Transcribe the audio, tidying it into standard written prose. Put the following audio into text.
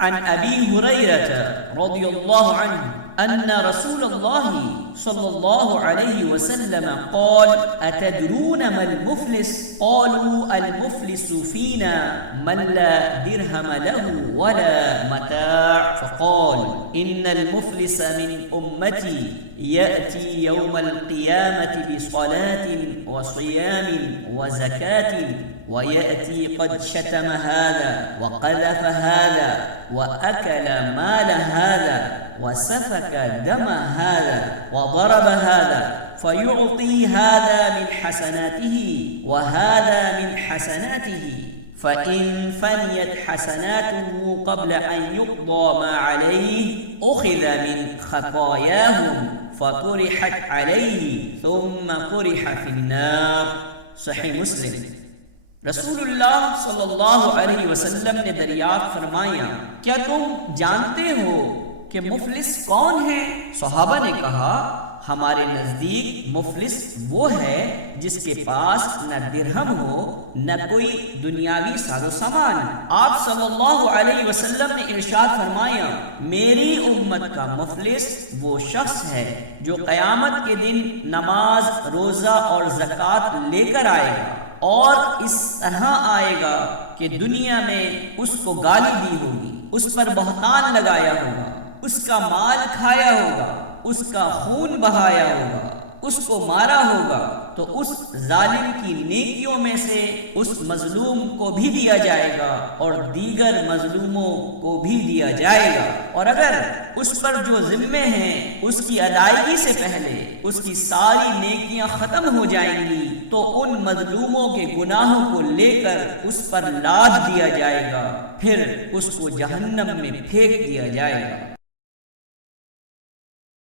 عن أبي هريرة رضي الله عنه أن رسول الله صلى الله عليه وسلم قال أتدرون ما المفلس؟ قالوا المفلس فينا من لا درهم له ولا متاع. فقال إن المفلس من أمتي يأتي يوم القيامة بصلاة وصيام وزكاة ويأتي قد شتم هذا وقذف هذا وأكل مال هذا وسفك دم هذا وضرب هذا فيعطي هذا من حسناته وهذا من حسناته، فإن فنيت حسناته قبل أن يقضى ما عليه أخذ من خطاياهم فطرحت عليه ثم طرح في النار. صحیح مسلم۔ رسول اللہ صلی اللہ علیہ وسلم نے دریافت فرمایا، کیا تم جانتے ہو کہ مفلس کون ہے؟ صحابہ نے کہا، ہمارے نزدیک مفلس وہ ہے جس کے پاس نہ درہم ہو نہ کوئی دنیاوی ساز و سامان۔ آپ صلی اللہ علیہ وسلم نے ارشاد فرمایا، میری امت کا مفلس وہ شخص ہے جو قیامت کے دن نماز، روزہ اور زکوٰۃ لے کر آئے گا، اور اس طرح آئے گا کہ دنیا میں اس کو گالی دی ہوگی، اس پر بہتان لگایا ہوگا، اس کا مال کھایا ہوگا، اس کا خون بہایا ہوگا، اس کو مارا ہوگا، تو اس ظالم کی نیکیوں میں سے اس مظلوم کو بھی دیا جائے گا اور دیگر مظلوموں کو بھی دیا جائے گا، اور اگر اس پر جو ذمے ہیں اس کی ادائیگی سے پہلے اس کی ساری نیکیاں ختم ہو جائیں گی تو ان مظلوموں کے گناہوں کو لے کر اس پر لاد دیا جائے گا، پھر اس کو جہنم میں پھینک دیا جائے گا۔